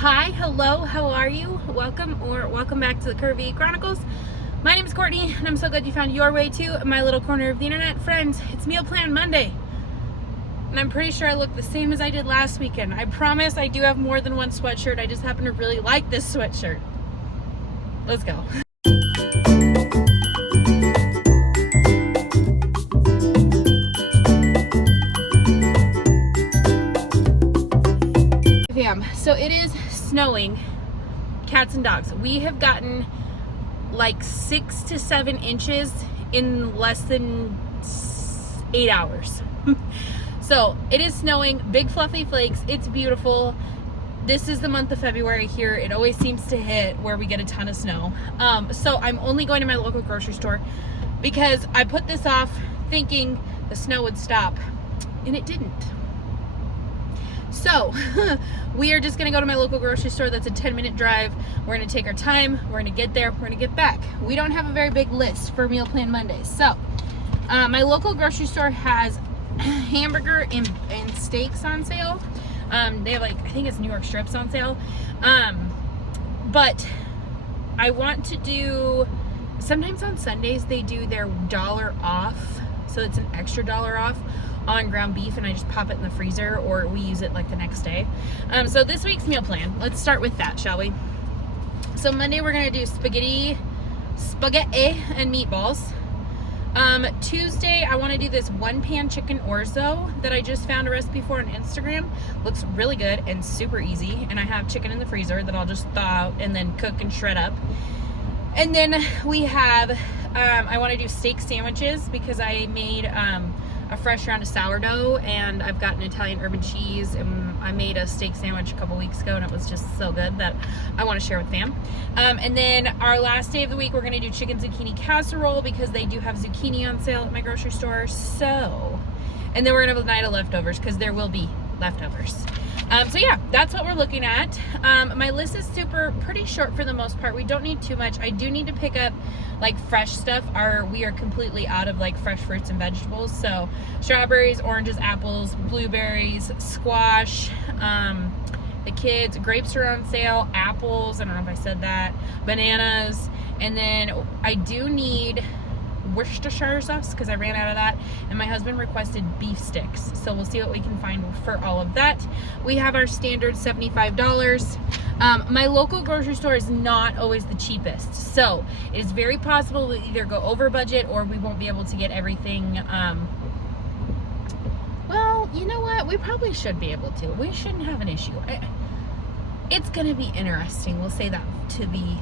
Hi, hello, how are you? Welcome back to the Curvy E Chronicles. My name is Courtney, and I'm so glad you found your way to my little corner of the internet. Friends, it's Meal Plan Monday, and I'm pretty sure I look the same as I did last weekend. I promise I do have more than one sweatshirt. I just happen to really like this sweatshirt. Let's go. So it is snowing cats and dogs. We have gotten like 6 to 7 inches in less than 8 hours. So it is snowing, big fluffy flakes. It's beautiful. This is the month of February here. It always seems to hit where we get a ton of snow. So I'm only going to my local grocery store because I put this off thinking the snow would stop, and it didn't. So we are just gonna go to my local grocery store. That's a 10-minute drive. We're gonna take our time. We're gonna get there. We're gonna get back. We don't have a very big list for Meal Plan Mondays. So my local grocery store has hamburger and steaks on sale. They have, like, I think it's New York strips on sale. But I want to do, sometimes on Sundays they do their $1 off. So it's an extra $1 off on ground beef, and I just pop it in the freezer, or we use it like the next day. So this week's meal plan, let's start with that, shall we? So Monday we're gonna do spaghetti and meatballs. Tuesday I want to do this 1-pan chicken orzo that I just found a recipe for on Instagram. Looks really good and super easy, and I have chicken in the freezer that I'll just thaw out and then cook and shred up. And then we have I want to do steak sandwiches because I made a fresh round of sourdough, and I've got an Italian urban cheese, and I made a steak sandwich a couple weeks ago, and it was just so good that I want to share with them. And then our last day of the week, we're going to do chicken zucchini casserole because they do have zucchini on sale at my grocery store. So, and then we're going to have a night of leftovers because there will be leftovers. So yeah, that's what we're looking at. My list is pretty short for the most part. We don't need too much. I do need to pick up like fresh stuff. We are completely out of like fresh fruits and vegetables. So strawberries, oranges, apples, blueberries, squash, the kids, grapes are on sale, apples, I don't know if I said that, bananas, and then I do need Worcestershire sauce because I ran out of that, and my husband requested beef sticks, so we'll see what we can find for all of that. We have our standard $75. My local grocery store is not always the cheapest, so it is very possible we'll either go over budget or we won't be able to get everything. Well, you know what, we probably should be able to. We shouldn't have an issue. It's gonna be interesting, we'll say that, to be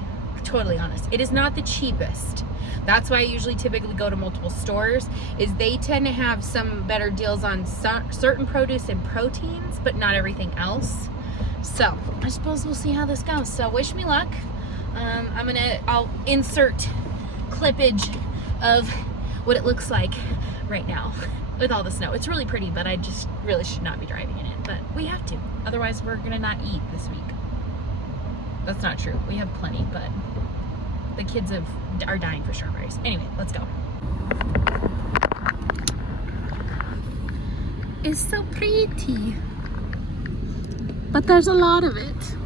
totally honest. It is not the cheapest. That's why I usually typically go to multiple stores, is they tend to have some better deals on certain produce and proteins, but not everything else. So I suppose we'll see how this goes. So wish me luck. I'll insert clippage of what it looks like right now with all the snow. It's really pretty, but I just really should not be driving in it, but we have to. Otherwise we're gonna not eat this week. That's not true. We have plenty, but the kids are dying for strawberries. Anyway, let's go. It's so pretty, but there's a lot of it.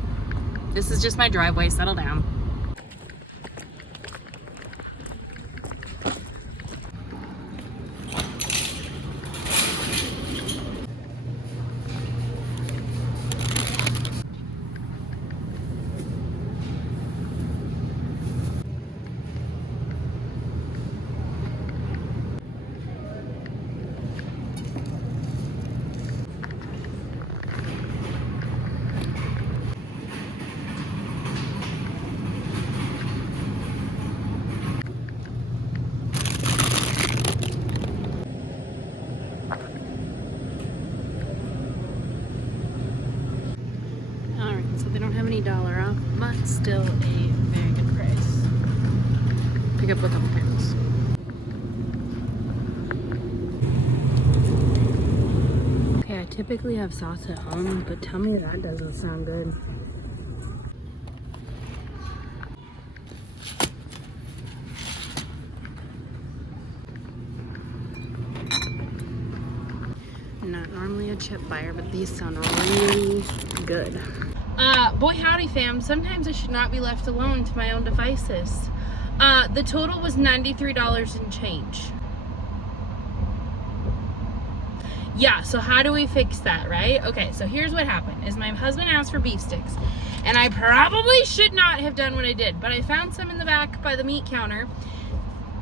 This is just my driveway. Settle down. $20 off, but still a very good price. Pick up a couple pounds. Okay, I typically have sauce at home, but tell me that doesn't sound good. Not normally a chip buyer, but these sound really good. Boy howdy fam, sometimes I should not be left alone to my own devices. The total was $93 and change. Yeah, so how do we fix that, right? Okay, so here's what happened, is my husband asked for beef sticks, and I probably should not have done what I did, but I found some in the back by the meat counter,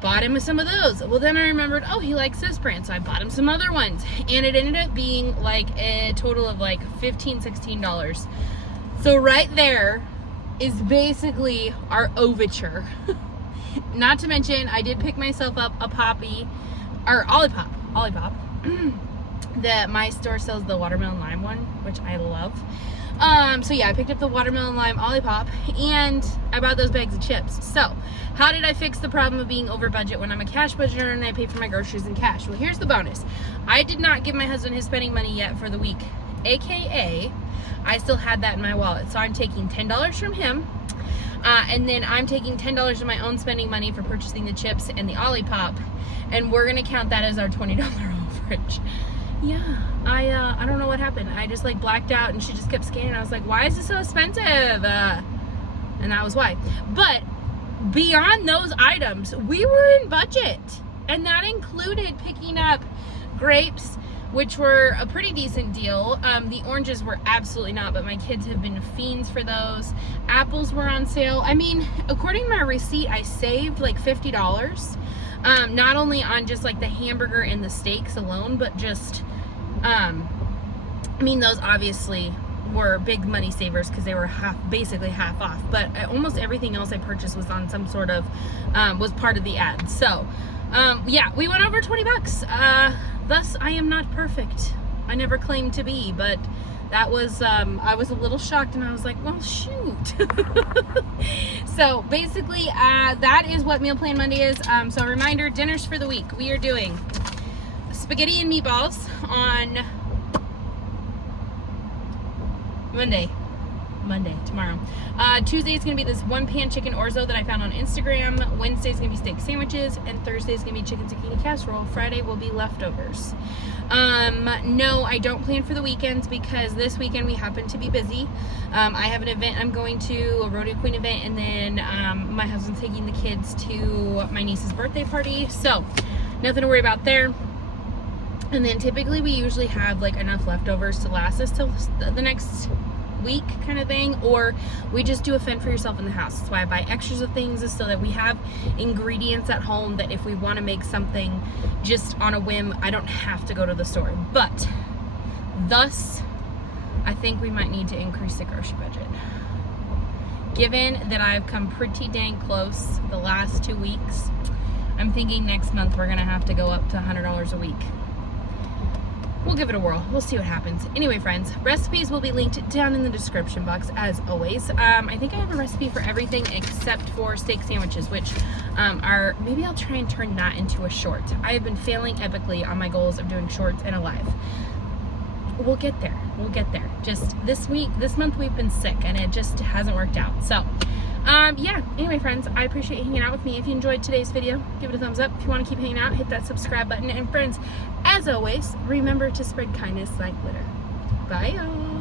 bought him some of those. Well, then I remembered, oh, he likes this brand, so I bought him some other ones, and it ended up being like a total of like $15, $16. So right there is basically our overture. Not to mention, I did pick myself up a Olipop. That my store sells the watermelon lime one, which I love. So yeah, I picked up the watermelon lime Olipop, and I bought those bags of chips. So how did I fix the problem of being over budget when I'm a cash budgeter and I pay for my groceries in cash? Well, here's the bonus. I did not give my husband his spending money yet for the week, aka I still had that in my wallet. So I'm taking $10 from him, and then I'm taking $10 of my own spending money for purchasing the chips and the Olipop, and we're gonna count that as our $20 overage. Yeah, I don't know what happened. I just like blacked out, and she just kept scanning. I was like, why is this so expensive? And that was why. But beyond those items, we were in budget, and that included picking up grapes, which were a pretty decent deal. The oranges were absolutely not, but my kids have been fiends for those. Apples were on sale. I mean, according to my receipt, I saved like $50. Not only on just like the hamburger and the steaks alone, but just, I mean, those obviously were big money savers because they were basically half off, but almost everything else I purchased was on some sort of, was part of the ad. So, yeah, we went over 20 bucks. Thus, I am not perfect. I never claimed to be, but that was, I was a little shocked, and I was like, well, shoot. So basically, that is what Meal Plan Monday is. So reminder, dinners for the week. We are doing spaghetti and meatballs on Monday, tomorrow. Tuesday is going to be this one pan chicken orzo that I found on Instagram. Wednesday is going to be steak sandwiches, and Thursday is going to be chicken zucchini casserole. Friday will be leftovers. No, I don't plan for the weekends because this weekend we happen to be busy. I have an event I'm going to, a Rodeo Queen event, and then my husband's taking the kids to my niece's birthday party. So nothing to worry about there. And then typically we usually have like enough leftovers to last us till the next week kind of thing, or we just do a fend for yourself in the house. That's why I buy extras of things, is so that we have ingredients at home that if we want to make something just on a whim, I don't have to go to the store. But thus, I think we might need to increase the grocery budget. Given that I've come pretty dang close the last 2 weeks, I'm thinking next month we're gonna have to go up to $100 a week. We'll give it a whirl. We'll see what happens. Anyway, friends, recipes will be linked down in the description box as always. I think I have a recipe for everything except for steak sandwiches, which are, maybe I'll try and turn that into a short. I have been failing epically on my goals of doing shorts and a live. We'll get there. We'll get there. Just this month we've been sick, and it just hasn't worked out. So, yeah, anyway, friends, I appreciate you hanging out with me. If you enjoyed today's video, give it a thumbs up. If you want to keep hanging out, hit that subscribe button. And friends, as always, remember to spread kindness like glitter. Bye, y'all.